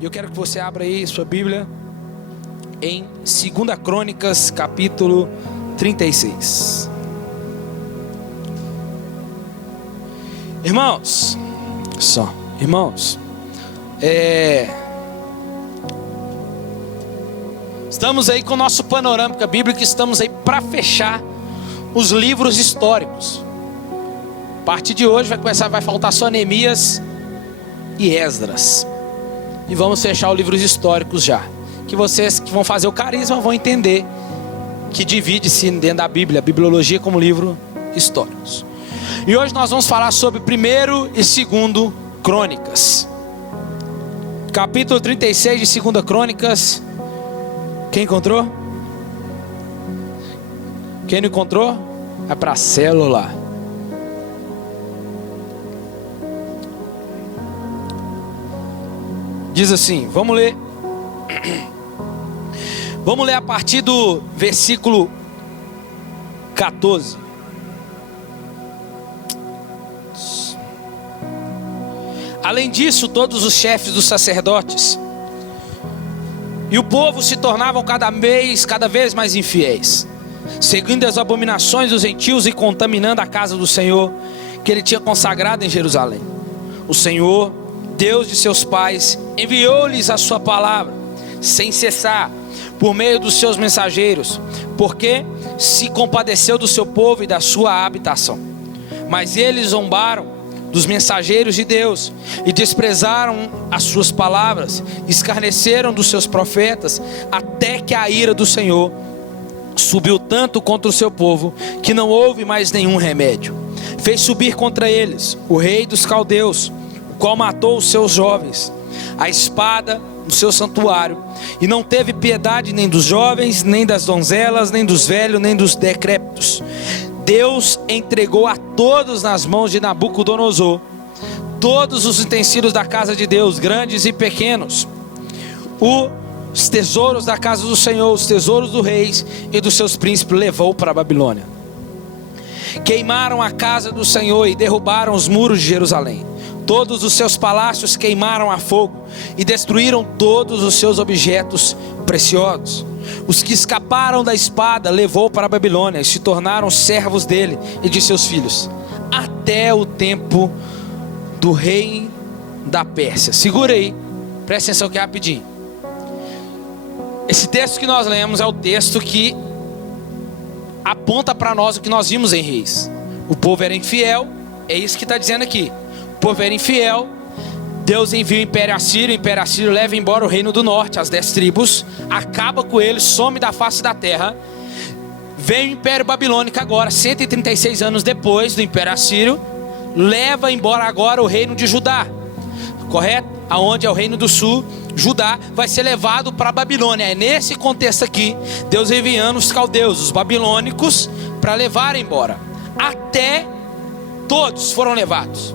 Eu quero que você abra aí sua Bíblia em 2 Crônicas, capítulo 36. Irmãos, estamos aí com o nosso panorâmica bíblica, estamos aí para fechar os livros históricos. A partir de hoje vai faltar só Neemias e Esdras. E vamos fechar os livros históricos já. Que vocês que vão fazer o carisma vão entender que divide-se dentro da Bíblia, a bibliologia como livro históricos. E hoje nós vamos falar sobre 1º e 2º Crônicas. Capítulo 36 de 2 Crônicas. Quem encontrou? Quem não encontrou? É para a célula. Diz assim, vamos ler. Vamos ler a partir do versículo 14. Além disso, todos os chefes dos sacerdotes e o povo se tornavam cada vez mais infiéis, seguindo as abominações dos gentios e contaminando a casa do Senhor, que ele tinha consagrado em Jerusalém. O Senhor, Deus de seus pais, enviou-lhes a sua palavra, sem cessar, por meio dos seus mensageiros, porque se compadeceu do seu povo e da sua habitação. Mas eles zombaram dos mensageiros de Deus e desprezaram as suas palavras, escarneceram dos seus profetas, até que a ira do Senhor subiu tanto contra o seu povo, que não houve mais nenhum remédio. Fez subir contra eles o rei dos caldeus, o qual matou os seus jovens, a espada no seu santuário, e não teve piedade nem dos jovens, nem das donzelas, nem dos velhos, nem dos decrépitos. Deus entregou a todos nas mãos de Nabucodonosor todos os utensílios da casa de Deus, grandes e pequenos, os tesouros da casa do Senhor, os tesouros dos reis e dos seus príncipes, levou para a Babilônia. Queimaram a casa do Senhor e derrubaram os muros de Jerusalém. Todos os seus palácios queimaram a fogo e destruíram todos os seus objetos preciosos. Os que escaparam da espada levou para a Babilônia e se tornaram servos dele e de seus filhos, até o tempo do rei da Pérsia. Segura aí, presta atenção aqui rapidinho. Esse texto que nós lemos é o texto que aponta para nós o que nós vimos em Reis. O povo era infiel, é isso que está dizendo aqui. O povo era infiel. Deus envia o Império Assírio leva embora o reino do norte, as 10 tribos, acaba com eles, some da face da terra. Vem o Império Babilônico agora, 136 anos depois do Império Assírio, leva embora agora o reino de Judá, correto? Aonde é o reino do sul, Judá vai ser levado para a Babilônia. É nesse contexto aqui, Deus enviando os caldeus, os babilônicos, para levar embora. Até todos foram levados.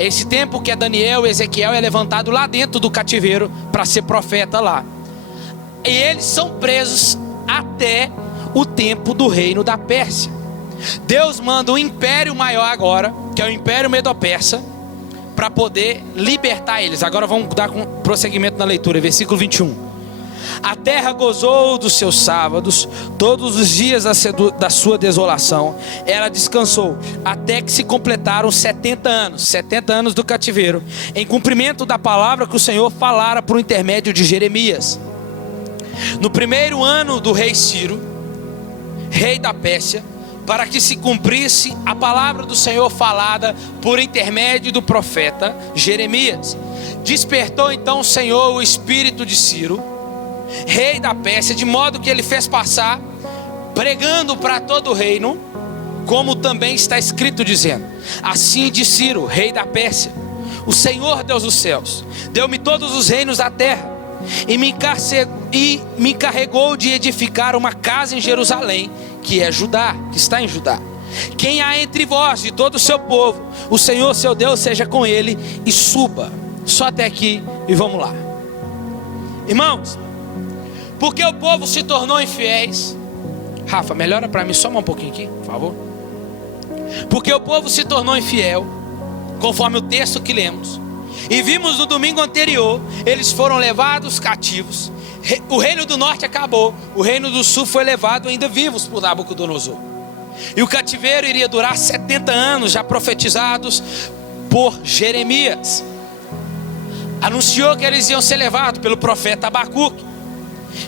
Esse tempo que é Daniel e Ezequiel é levantado lá dentro do cativeiro para ser profeta lá. E eles são presos até o tempo do reino da Pérsia. Deus manda um império maior agora, que é o Império Medo-Persa, para poder libertar eles. Agora vamos dar prosseguimento na leitura, versículo 21. A terra gozou dos seus sábados, todos os dias da sua desolação. Ela descansou, até que se completaram 70 anos do cativeiro, em cumprimento da palavra que o Senhor falara por intermédio de Jeremias. No primeiro ano do rei Ciro, rei da Pérsia, para que se cumprisse a palavra do Senhor falada por intermédio do profeta Jeremias. Despertou então o Senhor o espírito de Ciro, rei da Pérsia, de modo que ele fez passar, pregando para todo o reino, como também está escrito dizendo: assim diz Ciro, rei da Pérsia: o Senhor Deus dos céus deu-me todos os reinos da terra, e me encarregou de edificar uma casa em Jerusalém, que é Judá, que está em Judá. Quem há entre vós e todo o seu povo, o Senhor seu Deus seja com ele, e suba. Só até aqui e vamos lá. Irmãos, porque o povo se tornou infiéis. Rafa, melhora para mim, soma um pouquinho aqui, por favor. Porque o povo se tornou infiel, conforme o texto que lemos, E vimos no domingo anterior, eles foram levados cativos. O reino do norte acabou, o reino do sul foi levado ainda vivos por Nabucodonosor. E o cativeiro iria durar 70 anos, já profetizados por Jeremias. Anunciou que eles iam ser levados pelo profeta Abacuque.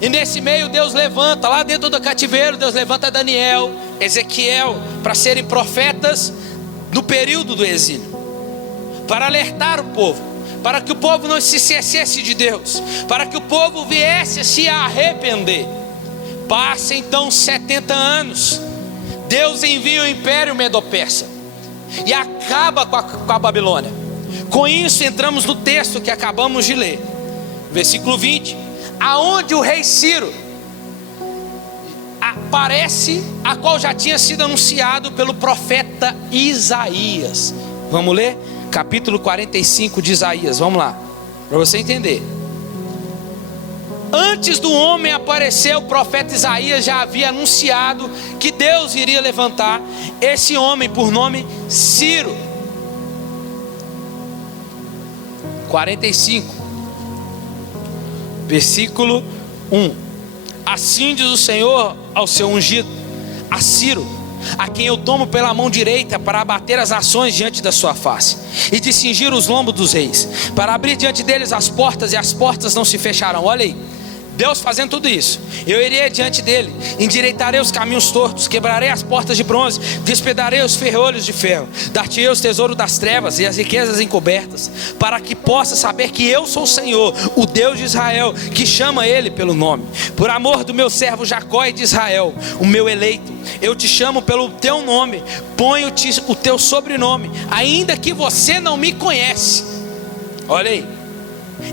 E nesse meio Deus levanta, lá dentro do cativeiro, Deus levanta Daniel, Ezequiel, para serem profetas no período do exílio, para alertar o povo, para que o povo não se esquecesse de Deus, para que o povo viesse a se arrepender. Passa então 70 anos, Deus envia o império Medo-Persa e acaba com a Babilônia. Com isso entramos no texto que acabamos de ler, versículo 20, aonde o rei Ciro aparece, a qual já tinha sido anunciado pelo profeta Isaías. Vamos ler? Capítulo 45 de Isaías, vamos lá, para você entender. Antes do homem aparecer, o profeta Isaías já havia anunciado que Deus iria levantar esse homem por nome Ciro. 45, versículo 1. Assim diz o Senhor ao seu ungido, a Ciro, a quem eu tomo pela mão direita para abater as nações diante da sua face, e de cingir os lombos dos reis, para abrir diante deles as portas, e as portas não se fecharão. Olha aí, Deus fazendo tudo isso. Eu irei diante dele, endireitarei os caminhos tortos, quebrarei as portas de bronze, despedarei os ferrolhos de ferro, dar-te-ei os tesouros das trevas e as riquezas encobertas, para que possa saber que eu sou o Senhor, o Deus de Israel, que chama ele pelo nome. Por amor do meu servo Jacó e de Israel, o meu eleito, eu te chamo pelo teu nome, ponho-te o teu sobrenome, ainda que você não me conhece. Olha aí,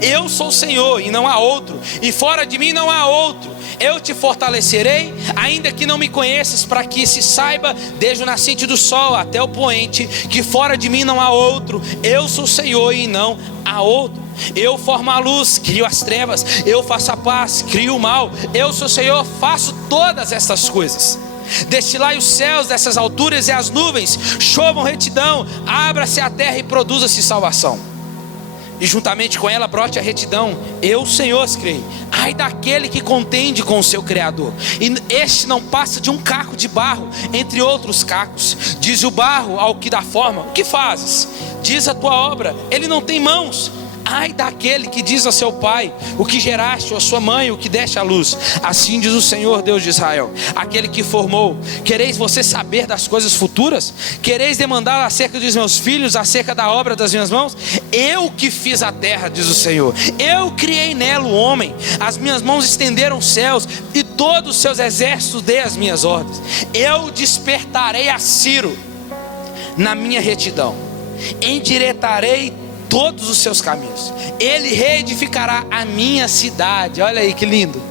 eu sou o Senhor e não há outro, e fora de mim não há outro. Eu te fortalecerei, ainda que não me conheças, para que se saiba desde o nascente do sol até o poente, que fora de mim não há outro. Eu sou o Senhor e não há outro. Eu formo a luz, crio as trevas, eu faço a paz, crio o mal. Eu sou o Senhor, faço todas estas coisas. Destilai os céus dessas alturas e as nuvens, chovam retidão, abra-se a terra e produza-se salvação. E juntamente com ela brote a retidão. Eu, Senhor, escrevi. Ai daquele que contende com o seu Criador, e este não passa de um caco de barro entre outros cacos. Diz o barro ao que dá forma: o que fazes? Diz a tua obra: ele não tem mãos. Ai daquele que diz a seu pai: o que geraste, ou a sua mãe, o que deste à luz. Assim diz o Senhor Deus de Israel, aquele que formou. Quereis você saber das coisas futuras? Quereis demandar acerca dos meus filhos, acerca da obra das minhas mãos? Eu que fiz a terra, diz o Senhor, eu criei nela o homem. As minhas mãos estenderam os céus, e todos os seus exércitos dei as minhas ordens. Eu despertarei a Ciro na minha retidão, endireitarei todos os seus caminhos. Ele reedificará a minha cidade. Olha aí que lindo.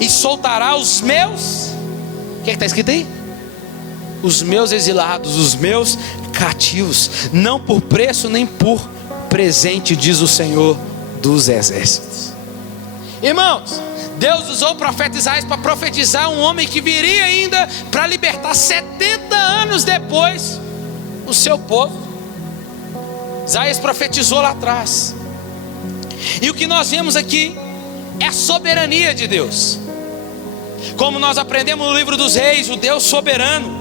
E soltará os meus, o que está escrito aí? Os meus exilados, os meus cativos, não por preço nem por presente, diz o Senhor dos exércitos. Irmãos, Deus usou o profeta Isaías para profetizar um homem que viria ainda para libertar 70 anos depois o seu povo. Isaías profetizou lá atrás. E o que nós vemos aqui é a soberania de Deus. Como nós aprendemos no livro dos reis, o Deus soberano.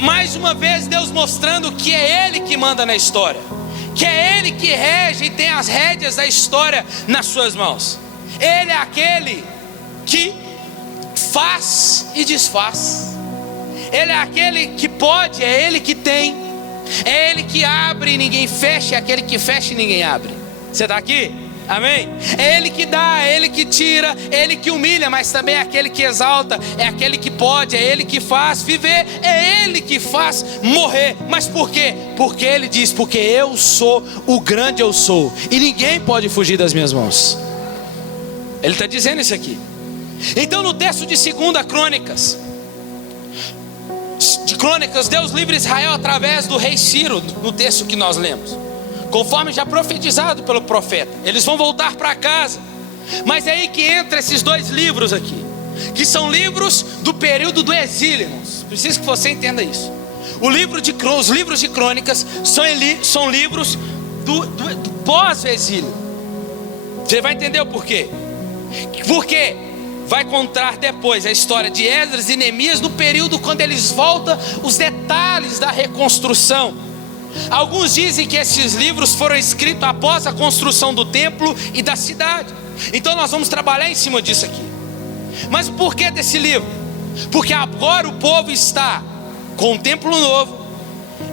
Mais uma vez Deus mostrando que é Ele que manda na história, que é Ele que rege e tem as rédeas da história nas suas mãos. Ele é aquele que faz e desfaz. Ele é aquele que pode, é Ele que tem. É Ele que abre e ninguém fecha, é aquele que fecha e ninguém abre. Você está aqui? Amém? É Ele que dá, é Ele que tira, é Ele que humilha, mas também é aquele que exalta, é aquele que pode, é Ele que faz viver, é Ele que faz morrer. Mas por quê? Porque Ele diz: porque eu sou o grande eu sou, e ninguém pode fugir das minhas mãos. Ele está dizendo isso aqui. Então no texto de 2 Crônicas, Deus livra Israel através do rei Ciro, no texto que nós lemos, conforme já profetizado pelo profeta. Eles vão voltar para casa. Mas é aí que entra esses dois livros aqui, que são livros do período do exílio, irmãos. Preciso que você entenda isso. Os livros de Crônicas são livros do pós-exílio. Você vai entender o porquê. Porque vai contar depois a história de Esdras e Neemias no período quando eles voltam, os detalhes da reconstrução. Alguns dizem que esses livros foram escritos após a construção do templo e da cidade. Então nós vamos trabalhar em cima disso aqui. Mas por que desse livro? Porque agora o povo está com um templo novo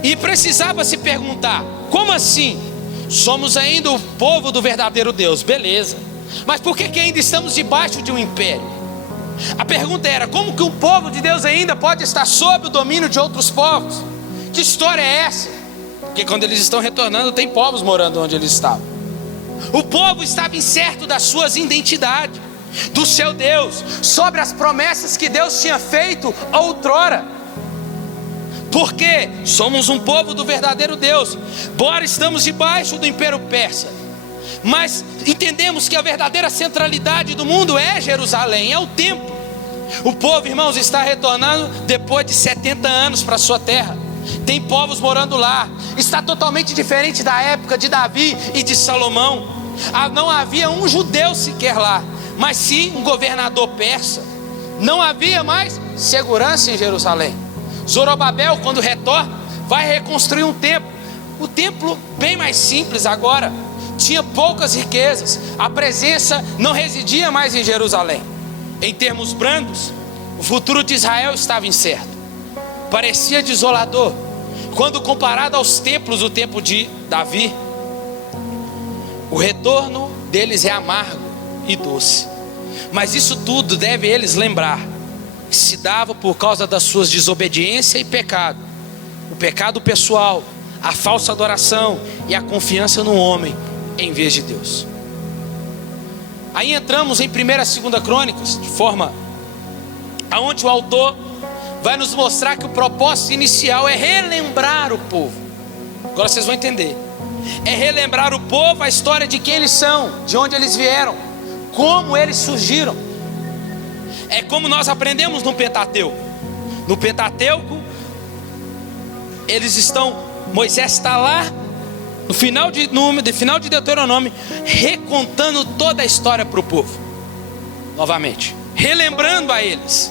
e precisava se perguntar: como assim? Somos ainda o povo do verdadeiro Deus, beleza, mas por que ainda estamos debaixo de um império? A pergunta era: como que o povo de Deus ainda pode estar sob o domínio de outros povos? Que história é essa? Porque quando eles estão retornando, tem povos morando onde eles estavam. O povo estava incerto das suas identidades, do seu Deus, sobre as promessas que Deus tinha feito outrora. Porque somos um povo do verdadeiro Deus, embora estamos debaixo do Império Persa, mas entendemos que a verdadeira centralidade do mundo é Jerusalém, é o templo. O povo, irmãos, está retornando depois de 70 anos para a sua terra. Tem povos morando lá. Está totalmente diferente da época de Davi e de Salomão. Não havia um judeu sequer lá, mas sim um governador persa. Não havia mais segurança em Jerusalém. Zorobabel, quando retorna, vai reconstruir um templo. O templo bem mais simples agora. Tinha poucas riquezas. A presença não residia mais em Jerusalém. Em termos brandos, o futuro de Israel estava incerto. Parecia desolador quando comparado aos templos do tempo de Davi. O retorno deles é amargo e doce, mas isso tudo deve eles lembrar que se dava por causa das suas desobediência e pecado. O pecado pessoal, a falsa adoração e a confiança no homem em vez de Deus. Aí entramos em 1ª e 2ª Crônicas, de forma aonde o autor vai nos mostrar que o propósito inicial é relembrar o povo. Agora vocês vão entender. É relembrar o povo a história de quem eles são, de onde eles vieram, como eles surgiram. É como nós aprendemos no Pentateuco. No Pentateuco, Moisés está lá no final de Deuteronômio, recontando toda a história para o povo. Novamente, relembrando a eles,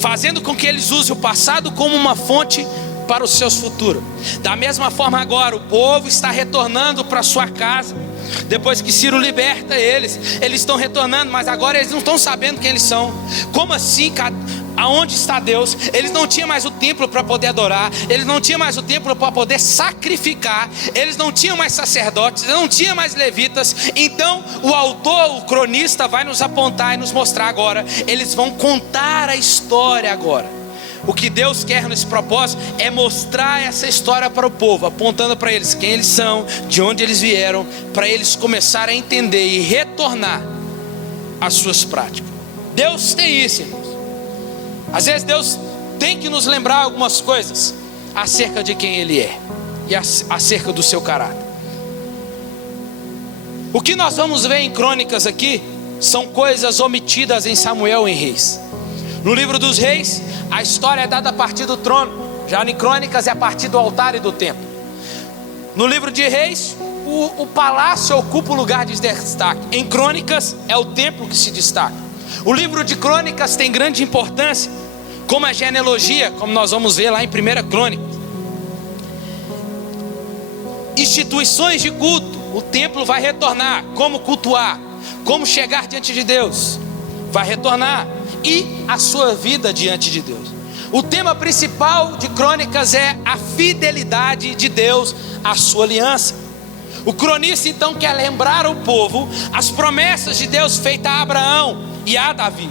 fazendo com que eles usem o passado como uma fonte para os seus futuros. Da mesma forma agora, o povo está retornando para sua casa. Depois que Ciro liberta eles estão retornando, mas agora eles não estão sabendo quem eles são. Como assim? Aonde está Deus? Eles não tinham mais o templo para poder adorar, eles não tinham mais o templo para poder sacrificar, eles não tinham mais sacerdotes, eles não tinham mais levitas. Então o autor, o cronista, vai nos apontar e nos mostrar agora. Eles vão contar a história agora. O que Deus quer nesse propósito é mostrar essa história para o povo, apontando para eles quem eles são, de onde eles vieram, para eles começarem a entender e retornar às suas práticas. Deus tem isso, irmãos. Às vezes Deus tem que nos lembrar algumas coisas acerca de quem Ele é e acerca do seu caráter. O que nós vamos ver em Crônicas aqui são coisas omitidas em Samuel e em Reis. No livro dos Reis, a história é dada a partir do trono. Já em Crônicas é a partir do altar e do templo. No livro de Reis, o palácio ocupa o lugar de destaque. Em Crônicas é o templo que se destaca. O livro de Crônicas tem grande importância, como a genealogia, como nós vamos ver lá em 1ª Crônica. Instituições de culto, o templo vai retornar. Como cultuar, como chegar diante de Deus, vai retornar. E a sua vida diante de Deus. O tema principal de Crônicas é a fidelidade de Deus à sua aliança. O cronista então quer lembrar ao povo as promessas de Deus feitas a Abraão e a Davi,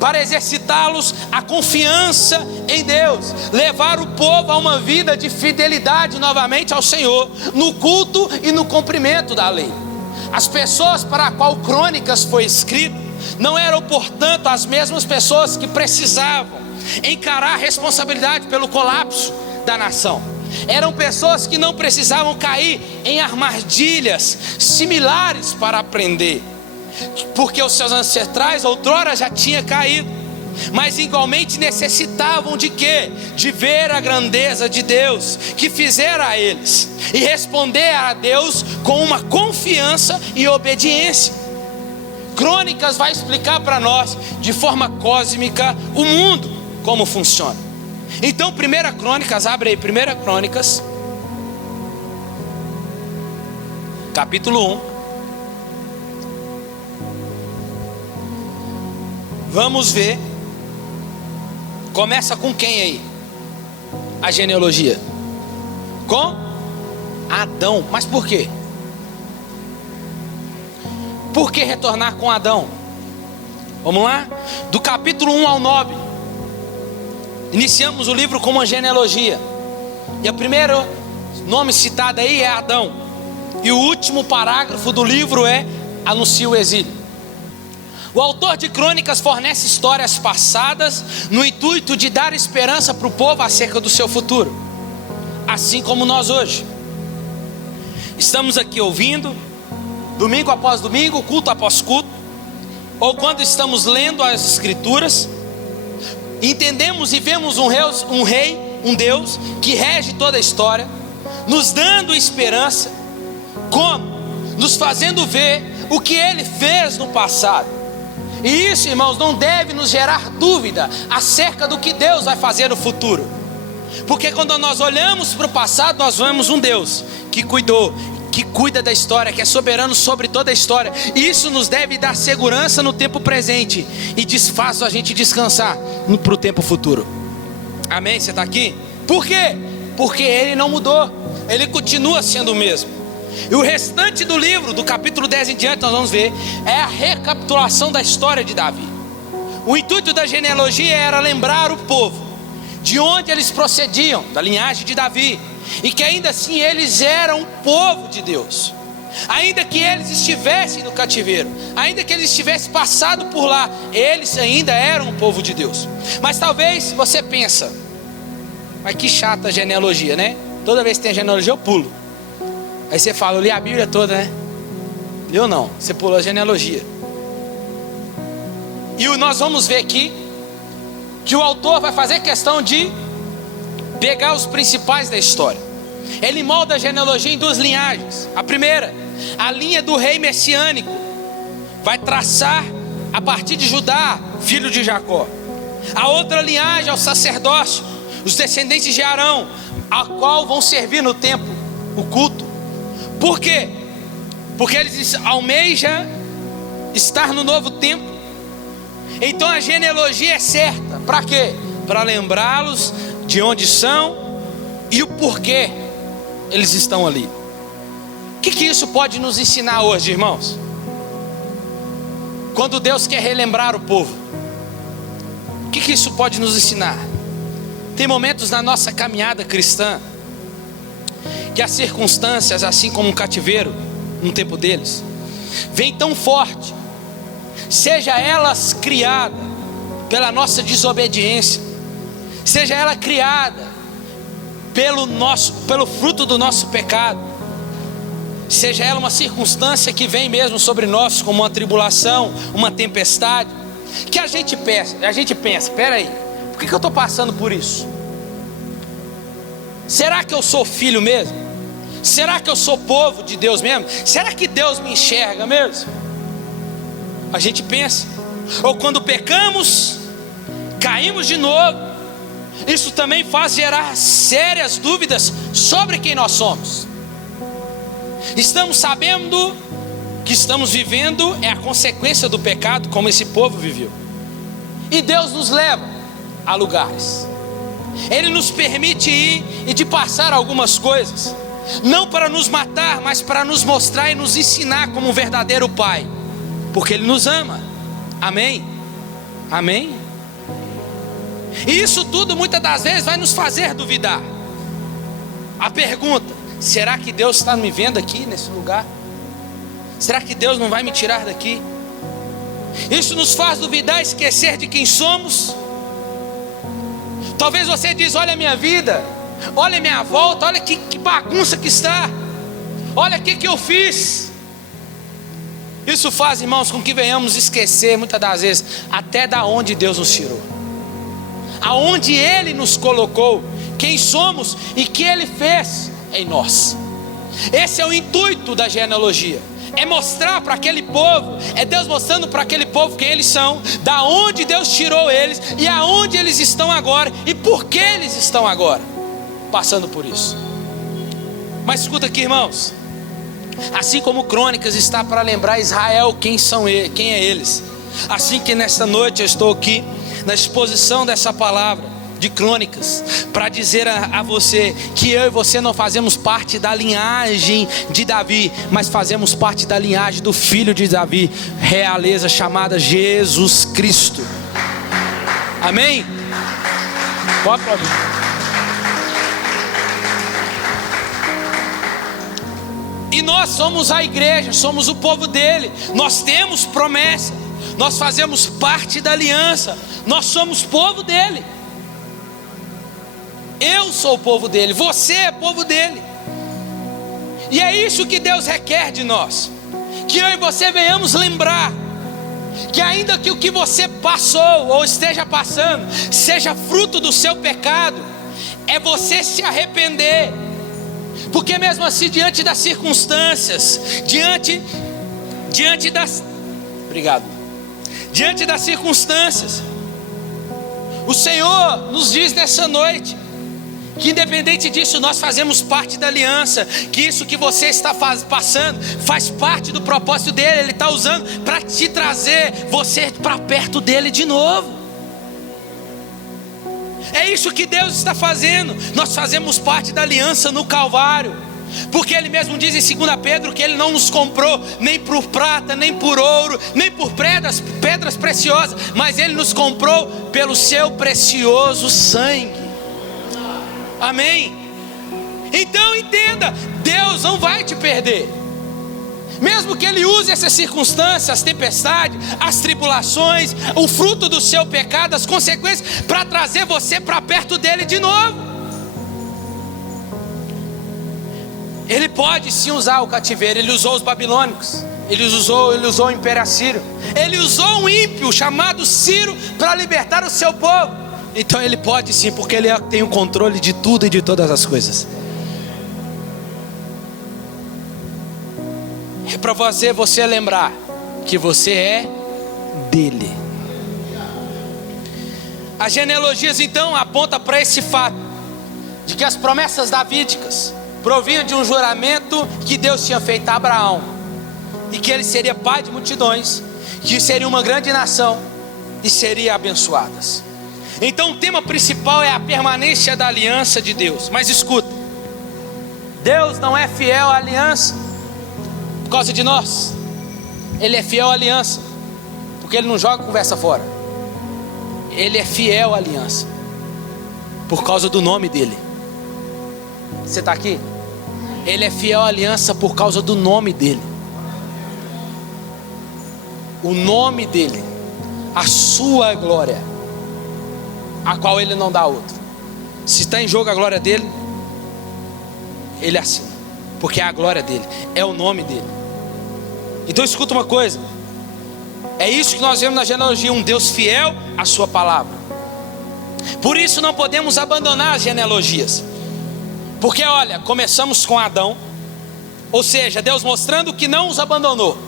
para exercitá-los a confiança em Deus, levar o povo a uma vida de fidelidade novamente ao Senhor, no culto e no cumprimento da lei. As pessoas para a qual Crônicas foi escrito não eram, portanto, as mesmas pessoas que precisavam encarar a responsabilidade pelo colapso da nação. Eram pessoas que não precisavam cair em armadilhas similares para aprender, porque os seus ancestrais outrora já tinham caído. mas igualmente necessitavam de quê? De ver a grandeza de Deus que fizera a eles, e responder a Deus com uma confiança e obediência. Crônicas vai explicar para nós de forma cósmica o mundo, como funciona. Então 1 Crônicas, abre aí 1 Crônicas capítulo 1. Vamos ver. Começa com quem aí? A genealogia? Com Adão. Mas por quê? Por que retornar com Adão? Vamos lá? Do capítulo 1 ao 9. Iniciamos o livro com uma genealogia. E o primeiro nome citado aí é Adão. E o último parágrafo do livro anuncia o exílio. O autor de Crônicas fornece histórias passadas no intuito de dar esperança para o povo acerca do seu futuro. Assim como nós hoje. Estamos aqui ouvindo, domingo após domingo, culto após culto, ou quando estamos lendo as Escrituras, entendemos e vemos um rei, um Deus que rege toda a história, nos dando esperança. Como? Nos fazendo ver o que Ele fez no passado. E isso, irmãos, não deve nos gerar dúvida acerca do que Deus vai fazer no futuro. Porque quando nós olhamos para o passado, nós vemos um Deus que cuidou, que cuida da história, que é soberano sobre toda a história. E isso nos deve dar segurança no tempo presente e faz a gente descansar para o tempo futuro. Amém? Você está aqui? Por quê? Porque Ele não mudou, Ele continua sendo o mesmo. E o restante do livro, do capítulo 10 em diante, nós vamos ver, é a recapitulação da história de Davi. O intuito da genealogia era lembrar o povo de onde eles procediam, da linhagem de Davi, e que ainda assim eles eram povo de Deus. Ainda que eles estivessem no cativeiro, ainda que eles tivessem passado por lá, eles ainda eram o povo de Deus. Mas talvez você pensa, mas que chata a genealogia, né? Toda vez que tem genealogia eu pulo. Aí você fala, eu li a Bíblia toda, né? Eu não, você pulou a genealogia. E nós vamos ver aqui que o autor vai fazer questão de pegar os principais da história. Ele molda a genealogia em duas linhagens. A primeira, a linha do rei messiânico, vai traçar a partir de Judá, filho de Jacó. A outra linhagem é o sacerdócio, os descendentes de Arão, a qual vão servir no templo, o culto. Por quê? Porque eles almejam estar no novo tempo. Então a genealogia é certa. Para quê? Para lembrá-los de onde são e o porquê eles estão ali. O que isso pode nos ensinar hoje, irmãos? Quando Deus quer relembrar o povo, o que isso pode nos ensinar? Tem momentos na nossa caminhada cristã que as circunstâncias, assim como um cativeiro no tempo deles, vem tão forte, seja elas criada pela nossa desobediência, seja ela criada pelo fruto do nosso pecado, seja ela uma circunstância que vem mesmo sobre nós como uma tribulação, uma tempestade, que a gente pensa, peraí, por que eu estou passando por isso? Será que eu sou filho mesmo? Será que eu sou povo de Deus mesmo? Será que Deus me enxerga mesmo? A gente pensa. Ou quando pecamos, caímos de novo, isso também faz gerar sérias dúvidas sobre quem nós somos. Estamos sabendo que estamos vivendo é a consequência do pecado, como esse povo viveu. E Deus nos leva a lugares. Ele nos permite ir e de passar algumas coisas, não para nos matar, mas para nos mostrar e nos ensinar como um verdadeiro pai, porque Ele nos ama. Amém? Amém? E isso tudo muitas das vezes vai nos fazer duvidar. A pergunta, será que Deus está me vendo aqui nesse lugar? Será que Deus não vai me tirar daqui? Isso nos faz duvidar, esquecer de quem somos. Talvez você diz, olha a minha vida, olha a minha volta, olha que bagunça que está, olha o que eu fiz. Isso faz, irmãos, com que venhamos esquecer muitas das vezes até da onde Deus nos tirou, aonde Ele nos colocou, quem somos e que Ele fez em nós. Esse é o intuito da genealogia, é mostrar para aquele povo, é Deus mostrando para aquele povo quem eles são, da onde Deus tirou eles e aonde eles estão agora e por que eles estão agora passando por isso. Mas escuta aqui, irmãos, assim como Crônicas está para lembrar Israel quem é eles, assim que nesta noite eu estou aqui na exposição dessa palavra de Crônicas para dizer a você que eu e você não fazemos parte da linhagem de Davi, mas fazemos parte da linhagem do filho de Davi, realeza chamada Jesus Cristo. Amém? Pode. E nós somos a igreja, somos o povo dele, nós temos promessa, nós fazemos parte da aliança, nós somos povo dele. Eu sou o povo dele, você é povo dele. E é isso que Deus requer de nós, que eu e você venhamos lembrar que ainda que o que você passou ou esteja passando seja fruto do seu pecado, é você se arrepender. Porque mesmo assim, diante das circunstâncias, diante das circunstâncias, o Senhor nos diz nessa noite que independente disso, nós fazemos parte da aliança, que isso que você está passando faz parte do propósito dele. Ele está usando para te trazer você para perto dele de novo. É isso que Deus está fazendo. Nós fazemos parte da aliança no Calvário, porque Ele mesmo diz em 2 Pedro que Ele não nos comprou nem por prata, nem por ouro, nem por pedras preciosas, mas Ele nos comprou pelo seu precioso sangue. Amém? Então entenda, Deus não vai te perder. Mesmo que Ele use essas circunstâncias, as tempestades, as tribulações, o fruto do seu pecado, as consequências, para trazer você para perto dele de novo. Ele pode sim usar o cativeiro. Ele usou os babilônicos, ele usou o Império Assírio, ele usou um ímpio chamado Ciro para libertar o seu povo. Então ele pode sim, porque ele tem o controle de tudo e de todas as coisas. É para você lembrar que você é dele. As genealogias então apontam para esse fato de que as promessas davídicas provinham de um juramento que Deus tinha feito a Abraão, e que ele seria pai de multidões, que seria uma grande nação e seria abençoadas. Então o tema principal é a permanência da aliança de Deus. Mas escuta, Deus não é fiel à aliança por causa de nós. Ele é fiel à aliança porque Ele não joga conversa fora. Ele é fiel à aliança por causa do nome dele. Você está aqui? Ele é fiel à aliança por causa do nome dele. O nome dele, a sua glória, a qual ele não dá outro. Se está em jogo a glória dele, ele assina, porque é a glória dele, é o nome dele. Então escuta uma coisa, é isso que nós vemos na genealogia, um Deus fiel à sua palavra. Por isso não podemos abandonar as genealogias, porque olha, começamos com Adão, ou seja, Deus mostrando que não os abandonou.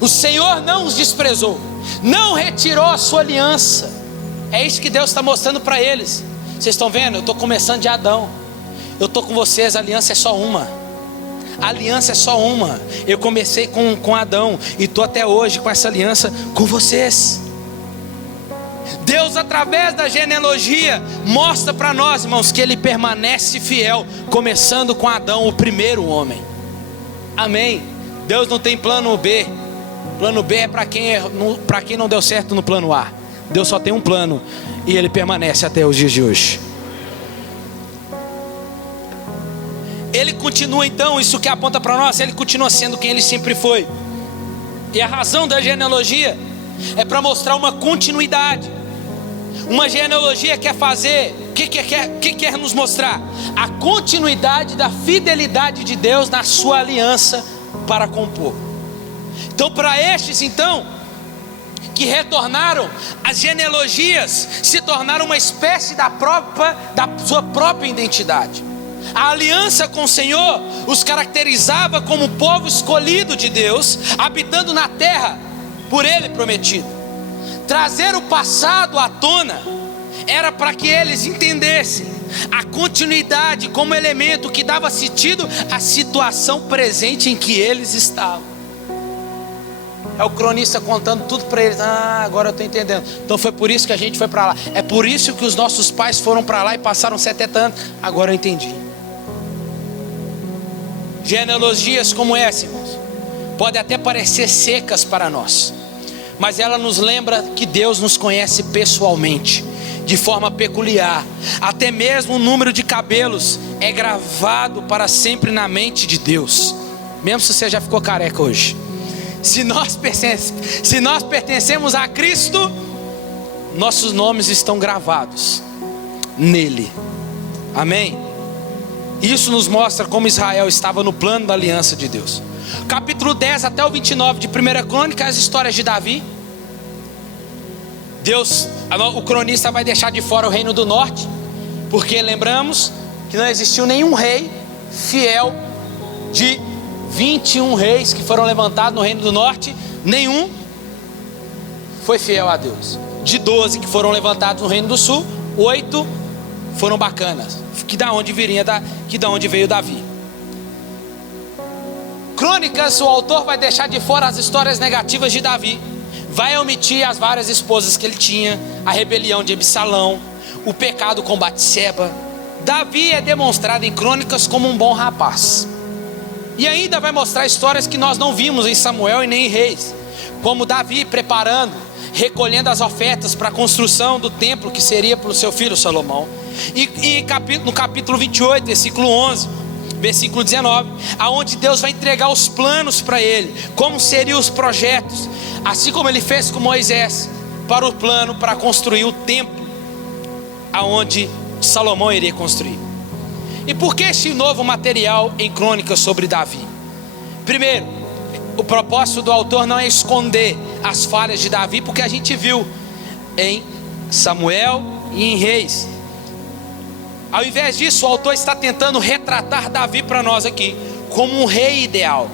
O Senhor não os desprezou, não retirou a sua aliança. É isso que Deus está mostrando para eles. Vocês estão vendo? Eu estou começando de Adão, eu estou com vocês, a aliança é só uma. A aliança é só uma. Eu comecei com Adão e estou até hoje com essa aliança com vocês. Deus, através da genealogia, mostra para nós, irmãos, que Ele permanece fiel, começando com Adão, o primeiro homem. Amém? Deus não tem plano B. Plano B é para quem não deu certo no plano A. Deus só tem um plano e Ele permanece até os dias de hoje. Ele continua então, isso que aponta para nós, Ele continua sendo quem Ele sempre foi. E a razão da genealogia é para mostrar uma continuidade. Uma genealogia quer fazer, o que quer nos mostrar? A continuidade da fidelidade de Deus na sua aliança para com o povo. Então, para estes, que retornaram, as genealogias se tornaram uma espécie da sua própria identidade. A aliança com o Senhor os caracterizava como povo escolhido de Deus, habitando na terra por Ele prometido. Trazer o passado à tona era para que eles entendessem a continuidade como elemento que dava sentido à situação presente em que eles estavam. É o cronista contando tudo para eles. Agora eu estou entendendo. Então foi por isso que a gente foi para lá. É por isso que os nossos pais foram para lá e passaram 70 anos. Agora eu entendi. Genealogias como essa, irmãos, podem até parecer secas para nós, mas ela nos lembra que Deus nos conhece pessoalmente, de forma peculiar. Até mesmo o número de cabelos é gravado para sempre na mente de Deus, mesmo se você já ficou careca hoje. Se nós pertencemos a Cristo, nossos nomes estão gravados nele. Amém? Isso nos mostra como Israel estava no plano da aliança de Deus. Capítulo 10 até o 29 de 1 Crônica, as histórias de Davi. O cronista vai deixar de fora o reino do norte, porque lembramos que não existiu nenhum rei fiel. De 21 reis que foram levantados no reino do norte, nenhum foi fiel a Deus. De 12 que foram levantados no reino do sul, 8 foram bacanas, que da onde veio Davi. Crônicas, o autor vai deixar de fora as histórias negativas de Davi, vai omitir as várias esposas que ele tinha, a rebelião de Absalão, o pecado com Batseba. Davi é demonstrado em Crônicas como um bom rapaz, e ainda vai mostrar histórias que nós não vimos em Samuel e nem em Reis, como Davi preparando, recolhendo as ofertas para a construção do templo que seria para o seu filho Salomão. E no capítulo 28, versículo 11, versículo 19, aonde Deus vai entregar os planos para ele, como seriam os projetos, assim como ele fez com Moisés, para o plano para construir o templo aonde Salomão iria construir. E por que este novo material em Crônicas sobre Davi? Primeiro, o propósito do autor não é esconder as falhas de Davi, porque a gente viu em Samuel e em Reis. Ao invés disso, o autor está tentando retratar Davi para nós aqui como um rei ideal,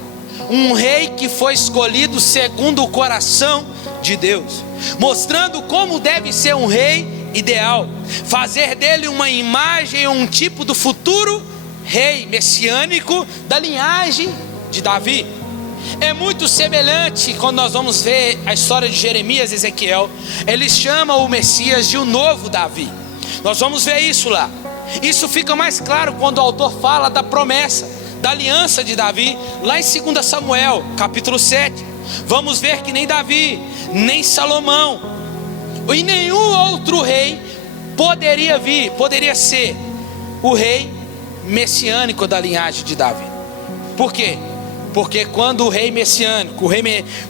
um rei que foi escolhido segundo o coração de Deus, mostrando como deve ser um rei ideal, fazer dele uma imagem ou um tipo do futuro rei messiânico da linhagem de Davi. É muito semelhante quando nós vamos ver a história de Jeremias e Ezequiel. Eles chamam o Messias de um novo Davi. Nós vamos ver isso lá. Isso fica mais claro quando o autor fala da promessa, da aliança de Davi, lá em 2 Samuel, capítulo 7. Vamos ver que nem Davi, nem Salomão, e nenhum outro rei poderia ser o rei messiânico da linhagem de Davi. Por quê? Porque quando o rei messiânico,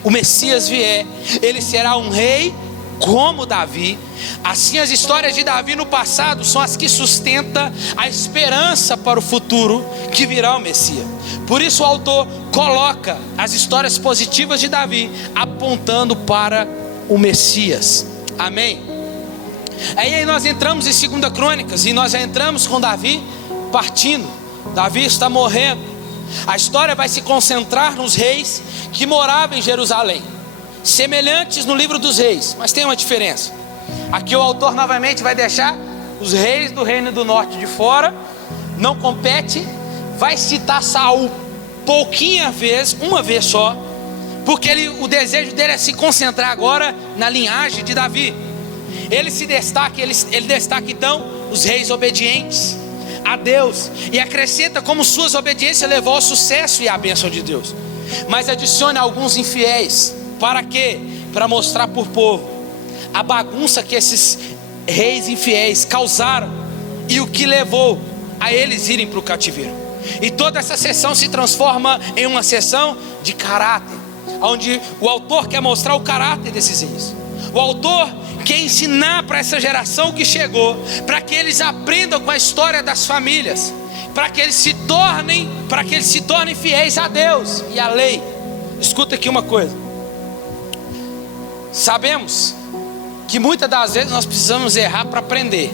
o Messias vier, ele será um rei como Davi. Assim, as histórias de Davi no passado são as que sustentam a esperança para o futuro que virá o Messias. Por isso o autor coloca as histórias positivas de Davi apontando para o Messias. Amém? Aí nós entramos em 2 Crônicas e nós já entramos com Davi partindo. Davi está morrendo. A história vai se concentrar nos reis que moravam em Jerusalém, semelhantes no livro dos reis, mas tem uma diferença. Aqui o autor novamente vai deixar os reis do reino do norte de fora, não compete, vai citar Saul pouquinha vez, uma vez só, porque o desejo dele é se concentrar agora na linhagem de Davi. Ele destaca então os reis obedientes a Deus, e acrescenta como suas obediências levou ao sucesso e à bênção de Deus, mas adiciona alguns infiéis. Para quê? Para mostrar por povo a bagunça que esses reis infiéis causaram e o que levou a eles irem para o cativeiro. E toda essa sessão se transforma em uma sessão de caráter, onde o autor quer mostrar o caráter desses reis. O autor quer ensinar para essa geração que chegou, para que eles aprendam com a história das famílias, para que eles se tornem fiéis a Deus e à lei. Escuta aqui uma coisa. Sabemos que muitas das vezes nós precisamos errar para aprender.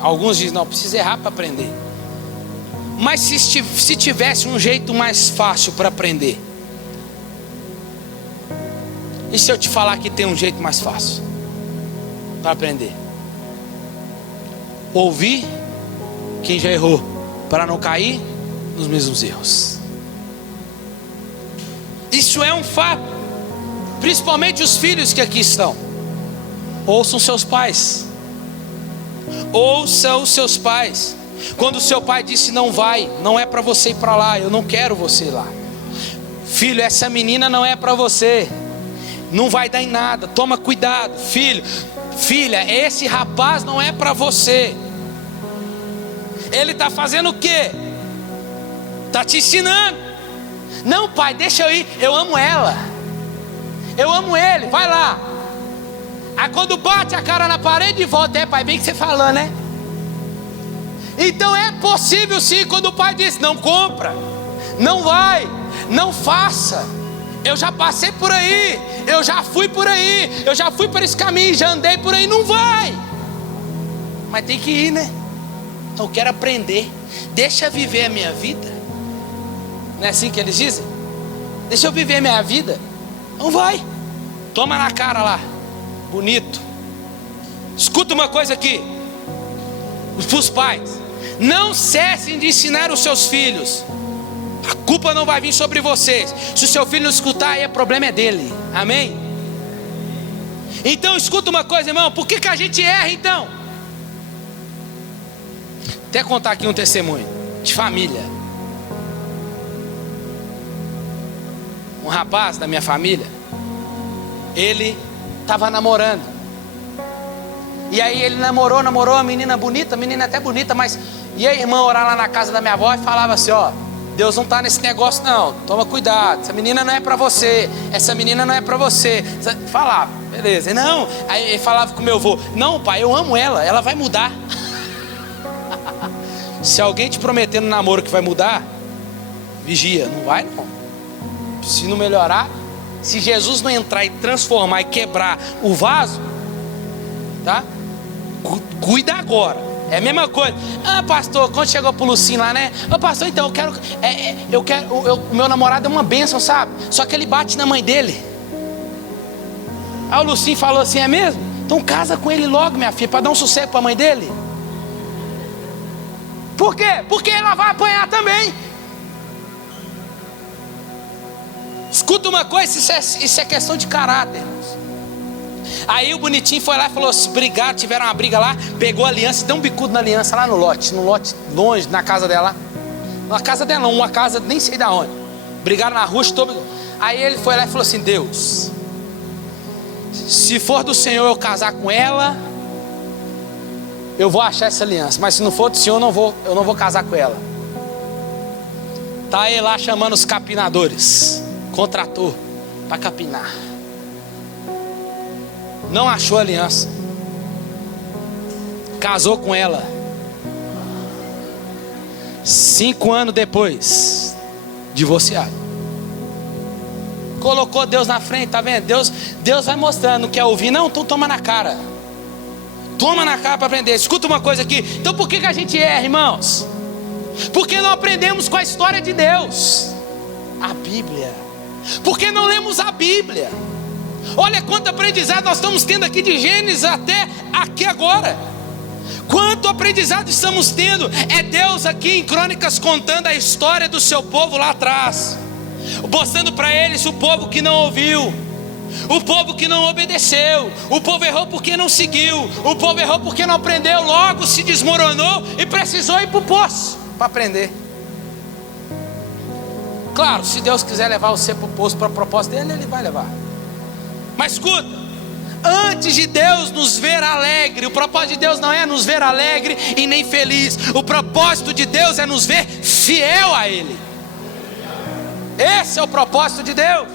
Alguns dizem, não, precisa errar para aprender. Mas se tivesse um jeito mais fácil para aprender? E se eu te falar que tem um jeito mais fácil para aprender? Ouvir quem já errou, para não cair nos mesmos erros. Isso é um fato. Principalmente os filhos que aqui estão. Ouçam seus pais. Ouçam os seus pais. Quando o seu pai disse não vai, não é para você ir para lá, eu não quero você ir lá. Filho, essa menina não é para você, não vai dar em nada, toma cuidado. Filho, filha, esse rapaz não é para você. Ele está fazendo o quê? Está te ensinando. Não, pai, deixa eu ir, eu amo ela, eu amo ele, vai lá. Aí quando bate a cara na parede e volta, é pai, bem que você falou, né? Então é possível sim, quando o pai diz, não compra, não vai, não faça. Eu já passei por aí, eu já fui por aí, eu já fui por esse caminho, já andei por aí, não vai. Mas tem que ir, né? Eu quero aprender, deixa eu viver a minha vida. Não é assim que eles dizem? Deixa eu viver a minha vida. Não vai, toma na cara lá, bonito. Escuta uma coisa aqui, para os pais: não cessem de ensinar os seus filhos. A culpa não vai vir sobre vocês. Se o seu filho não escutar, aí o problema é dele. Amém? Então escuta uma coisa, irmão. Por que a gente erra então? Até contar aqui um testemunho de família. Um rapaz da minha família, ele estava namorando. E aí ele namorou a menina bonita, a menina até bonita, mas e a irmã orar lá na casa da minha avó e falava assim, ó, Deus não está nesse negócio não, toma cuidado, essa menina não é para você, essa menina não é para você. Falava, beleza, não, aí ele falava com o meu avô, não pai, eu amo ela, ela vai mudar. Se alguém te prometer no namoro que vai mudar, vigia, não vai não. Se não melhorar, se Jesus não entrar e transformar e quebrar o vaso, tá? Cuida agora. É a mesma coisa. Ah, pastor, quando chegou pro Lucinho lá, né? Ô pastor, então eu quero, o meu namorado é uma bênção, sabe? Só que ele bate na mãe dele. Aí o Lucinho falou assim, é mesmo? Então casa com ele logo, minha filha, para dar um sossego pra mãe dele. Por quê? Porque ela vai apanhar também. Escuta uma coisa, isso é questão de caráter, irmãos. Aí o bonitinho foi lá e falou, brigaram, tiveram uma briga lá, pegou a aliança e deu um bicudo na aliança lá no lote longe, na casa dela. Na casa dela não, uma casa nem sei da onde. Brigaram na rua, aí ele foi lá e falou assim, Deus, se for do Senhor eu casar com ela, eu vou achar essa aliança, mas se não for do Senhor eu não vou casar com ela. Tá ele lá chamando os capinadores, contratou para capinar. Não achou a aliança. Casou com ela. 5 anos depois, divorciado. Colocou Deus na frente, tá vendo? Deus vai mostrando, não quer ouvir? Não, então toma na cara. Toma na cara para aprender. Escuta uma coisa aqui. Então por que a gente erra, irmãos? Porque não aprendemos com a história de Deus, a Bíblia. Porque não lemos a Bíblia. Olha quanto aprendizado nós estamos tendo aqui de Gênesis até aqui agora. Quanto aprendizado estamos tendo. É Deus aqui em Crônicas contando a história do seu povo lá atrás, mostrando para eles o povo que não ouviu, o povo que não obedeceu, o povo errou porque não seguiu, o povo errou porque não aprendeu, logo se desmoronou e precisou ir para o poço para aprender. Claro, se Deus quiser levar você para o poço para o propósito dele, Ele vai levar. Mas escuta, antes de Deus nos ver alegre, o propósito de Deus não é nos ver alegre e nem feliz. O propósito de Deus é nos ver fiel a Ele. Esse é o propósito de Deus.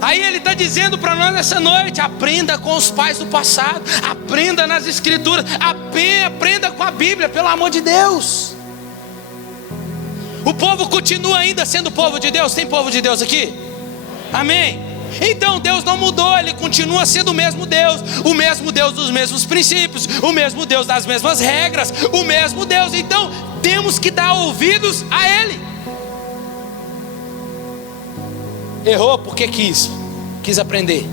Aí Ele está dizendo para nós nessa noite: aprenda com os pais do passado, aprenda nas escrituras, aprenda com a Bíblia, pelo amor de Deus. O povo continua ainda sendo povo de Deus. Tem povo de Deus aqui? Amém. Então Deus não mudou, Ele continua sendo o mesmo Deus dos mesmos princípios, o mesmo Deus das mesmas regras, o mesmo Deus. Então temos que dar ouvidos a Ele. Errou porque quis aprender,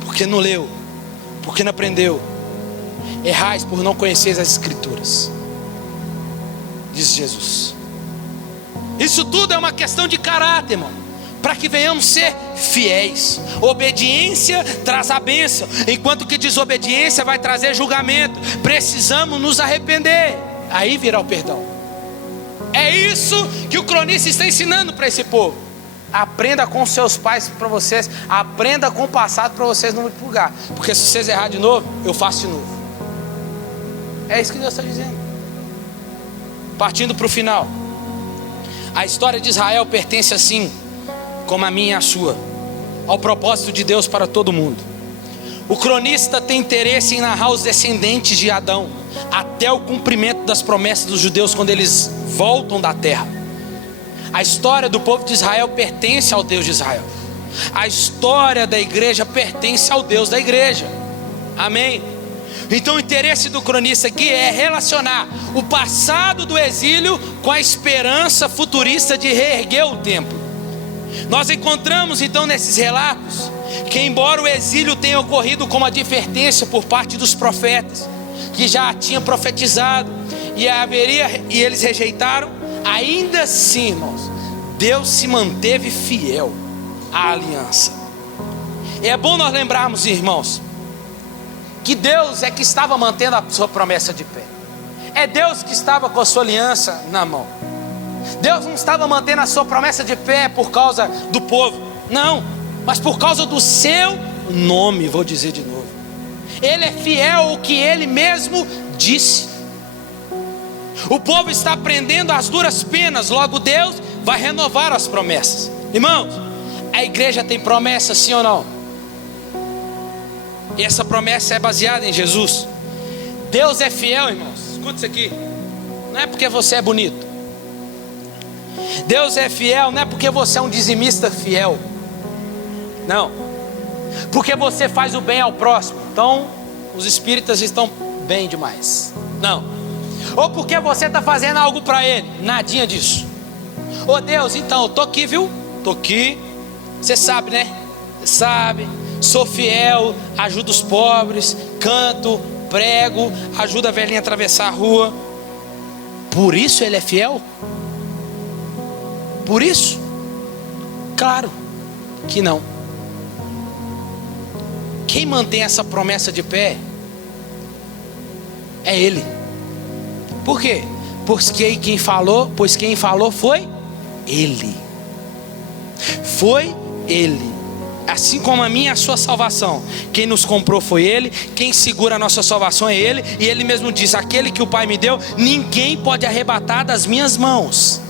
porque não leu, porque não aprendeu. Errais por não conhecer as Escrituras, diz Jesus. Isso tudo é uma questão de caráter, irmão, para que venhamos ser fiéis. Obediência traz a bênção, enquanto que desobediência vai trazer julgamento. Precisamos nos arrepender, aí virá o perdão. É isso que o cronista está ensinando para esse povo. Aprenda com seus pais para vocês, aprenda com o passado para vocês não me pulgar, porque se vocês errar de novo, eu faço de novo. É isso que Deus está dizendo. Partindo para o final, a história de Israel pertence assim como a minha e a sua, ao propósito de Deus para todo mundo. O cronista tem interesse em narrar os descendentes de Adão até o cumprimento das promessas dos judeus quando eles voltam da terra. A história do povo de Israel pertence ao Deus de Israel. A história da igreja pertence ao Deus da igreja. Amém? Então o interesse do cronista aqui é relacionar o passado do exílio com a esperança futurista de reerguer o templo. Nós encontramos então nesses relatos que, embora o exílio tenha ocorrido como advertência por parte dos profetas, que já tinham profetizado e eles rejeitaram, ainda assim, irmãos, Deus se manteve fiel à aliança. E é bom nós lembrarmos, irmãos, que Deus é que estava mantendo a sua promessa de pé. É Deus que estava com a sua aliança na mão. Deus não estava mantendo a sua promessa de pé por causa do povo, não, mas por causa do seu nome. Vou dizer de novo, Ele é fiel ao que Ele mesmo disse. O povo está aprendendo as duras penas, logo Deus vai renovar as promessas. Irmãos, a igreja tem promessa, sim ou não? E essa promessa é baseada em Jesus. Deus é fiel, irmãos. Escuta isso aqui. Não é porque você é bonito. Deus é fiel não é porque você é um dizimista fiel. Não. Porque você faz o bem ao próximo. Então os espíritas estão bem demais. Não. Ou porque você está fazendo algo para Ele. Nadinha disso. Ô Deus, então eu tô aqui, viu? Tô aqui. Você sabe, né? Você sabe. Sou fiel, ajudo os pobres, canto, prego, ajuda a velhinha a atravessar a rua. Por isso Ele é fiel? Por isso? Claro que não. Quem mantém essa promessa de pé é Ele. Por quê? Pois quem falou foi Ele. Foi Ele. Assim como a minha e a sua salvação, quem nos comprou foi Ele, quem segura a nossa salvação é Ele. E Ele mesmo diz: aquele que o Pai me deu, ninguém pode arrebatar das minhas mãos.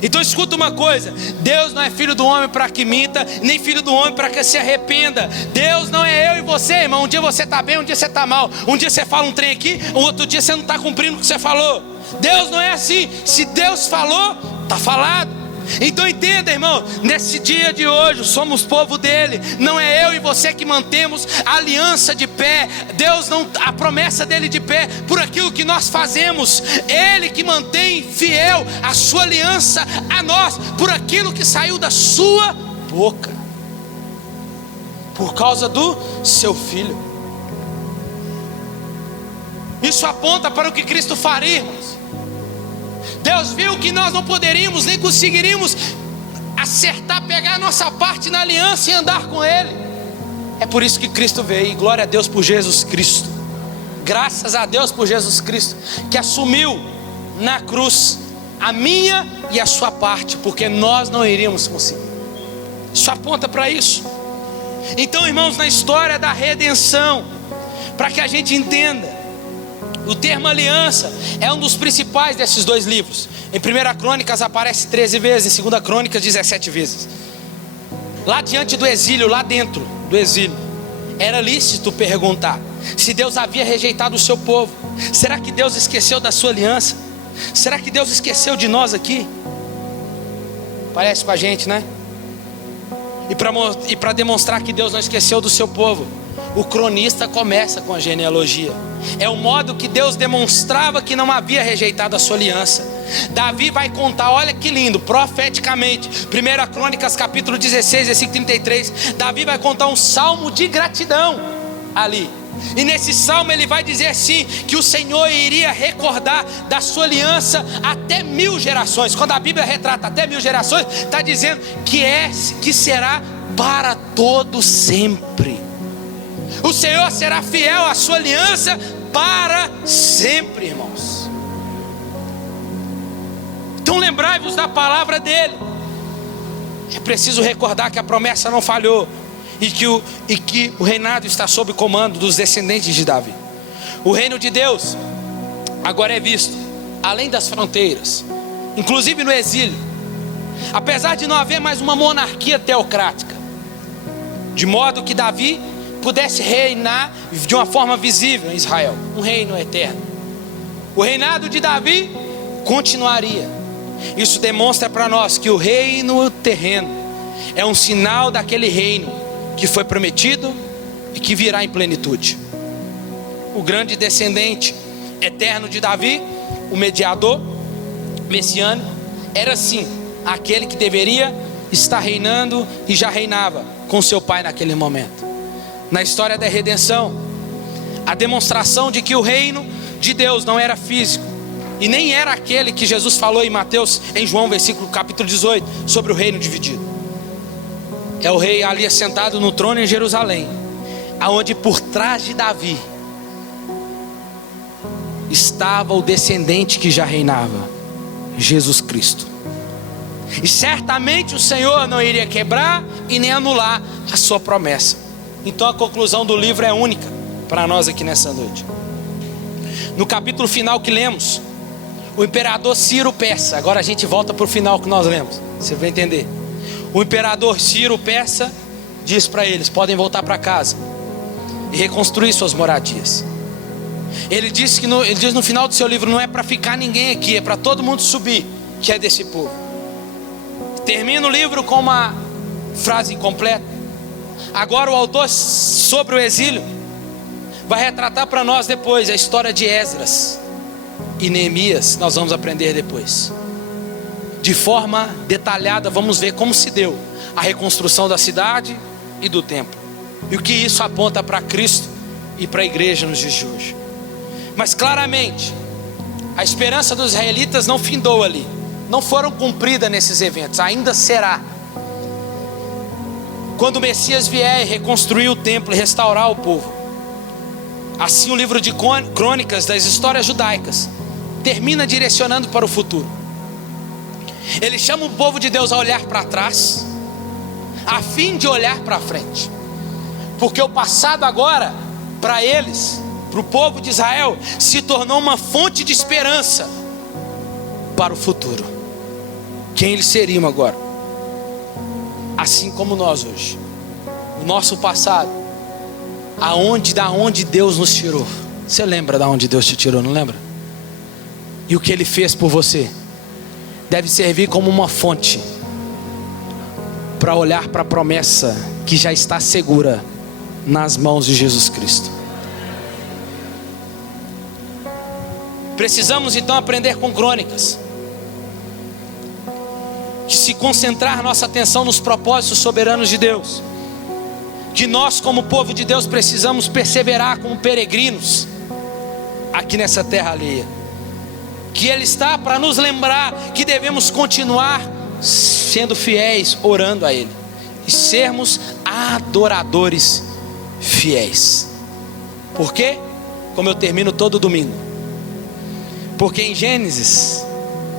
Então escuta uma coisa: Deus não é filho do homem para que minta, nem filho do homem para que se arrependa. Deus não é eu e você, irmão. Um dia você está bem, um dia você está mal. Um dia você fala um trem aqui, o outro dia você não está cumprindo o que você falou. Deus não é assim. Se Deus falou, está falado. Então entenda, irmão, nesse dia de hoje somos povo dele. Não é eu e você que mantemos a aliança de pé. Deus não, a promessa dele de pé por aquilo que nós fazemos. Ele que mantém fiel a sua aliança a nós por aquilo que saiu da sua boca, por causa do seu filho. Isso aponta para o que Cristo faria, irmãos. Deus viu que nós não poderíamos nem conseguiríamos acertar, pegar a nossa parte na aliança e andar com Ele. É por isso que Cristo veio. E glória a Deus por Jesus Cristo. Graças a Deus por Jesus Cristo, que assumiu na cruz a minha e a sua parte, porque nós não iríamos conseguir. Isso aponta para isso. Então, irmãos, na história da redenção, para que a gente entenda, o termo aliança é um dos principais desses dois livros. Em 1 Crônicas aparece 13 vezes, em 2 Crônicas 17 vezes. Lá diante do exílio, lá dentro do exílio, era lícito perguntar se Deus havia rejeitado o seu povo. Será que Deus esqueceu da sua aliança? Será que Deus esqueceu de nós aqui? Parece com a gente, né? E para demonstrar que Deus não esqueceu do seu povo, o cronista começa com a genealogia. É o modo que Deus demonstrava que não havia rejeitado a sua aliança. Davi vai contar, olha que lindo, profeticamente, 1 Crônicas capítulo 16, versículo 33. Davi vai contar um salmo de gratidão ali. E nesse salmo ele vai dizer assim, que o Senhor iria recordar da sua aliança até 1000 gerações. Quando a Bíblia retrata até 1000 gerações, está dizendo que será para todo sempre. O Senhor será fiel à sua aliança para sempre, irmãos. Então lembrai-vos da palavra dele. É preciso recordar que a promessa não falhou, e que o reinado está sob comando dos descendentes de Davi. O reino de Deus agora é visto além das fronteiras, inclusive no exílio. Apesar de não haver mais uma monarquia teocrática, de modo que Davi pudesse reinar de uma forma visível em Israel, um reino eterno, o reinado de Davi continuaria. Isso demonstra para nós que o reino terreno é um sinal daquele reino que foi prometido e que virá em plenitude. O grande descendente eterno de Davi, o mediador messiânico, era sim aquele que deveria estar reinando e já reinava com seu pai naquele momento. Na história da redenção, a demonstração de que o reino de Deus não era físico e nem era aquele que Jesus falou em Mateus, em João capítulo 18, sobre o reino dividido. É o rei ali assentado no trono em Jerusalém, aonde por trás de Davi estava o descendente que já reinava, Jesus Cristo. E certamente o Senhor não iria quebrar e nem anular a sua promessa. Então a conclusão do livro é única para nós aqui nessa noite. No capítulo final que lemos, o imperador Ciro Persa, agora a gente volta para o final que nós lemos, você vai entender. O imperador Ciro Persa diz para eles: podem voltar para casa e reconstruir suas moradias. Ele diz no final do seu livro: não é para ficar ninguém aqui, é para todo mundo subir, que é desse povo. Termina o livro com uma frase incompleta. Agora o autor, sobre o exílio, vai retratar para nós depois a história de Esdras e Neemias. Nós vamos aprender depois. De forma detalhada, vamos ver como se deu a reconstrução da cidade e do templo, e o que isso aponta para Cristo e para a igreja nos dias de hoje. Mas claramente, a esperança dos israelitas não findou ali, não foram cumpridas nesses eventos, ainda será. Quando o Messias vier e reconstruir o templo e restaurar o povo. Assim o livro de Crônicas das histórias judaicas termina direcionando para o futuro. Ele chama o povo de Deus a olhar para trás, a fim de olhar para frente. Porque o passado agora, para eles, para o povo de Israel, se tornou uma fonte de esperança para o futuro. Quem eles seriam agora? Assim como nós hoje. O nosso passado, da onde Deus nos tirou. Você lembra da onde Deus te tirou, não lembra? E o que Ele fez por você deve servir como uma fonte para olhar para a promessa que já está segura nas mãos de Jesus Cristo. Precisamos então aprender com Crônicas, que se concentrar nossa atenção nos propósitos soberanos de Deus, que nós como povo de Deus precisamos perseverar como peregrinos aqui nessa terra alheia, que Ele está para nos lembrar que devemos continuar sendo fiéis, orando a Ele, e sermos adoradores fiéis. Por quê? Como eu termino todo domingo, porque em Gênesis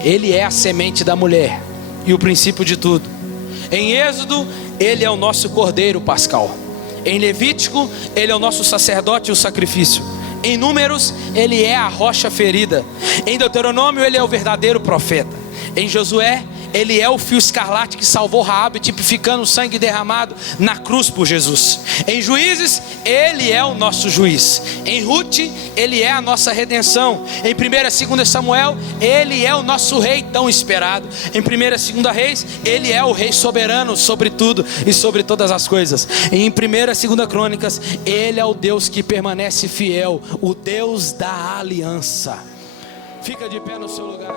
Ele é a semente da mulher e o princípio de tudo. Em Êxodo Ele é o nosso cordeiro pascal. Em Levítico Ele é o nosso sacerdote e o sacrifício. Em Números Ele é a rocha ferida. Em Deuteronômio Ele é o verdadeiro profeta. Em Josué Ele é o fio escarlate que salvou Raabe, tipificando o sangue derramado na cruz por Jesus. Em Juízes, Ele é o nosso juiz. Em Ruth, Ele é a nossa redenção. Em 1ª e 2ª Samuel, Ele é o nosso rei tão esperado. Em 1ª e 2ª Reis, Ele é o rei soberano sobre tudo e sobre todas as coisas. E em 1ª e 2ª Crônicas, Ele é o Deus que permanece fiel, o Deus da aliança. Fica de pé no seu lugar.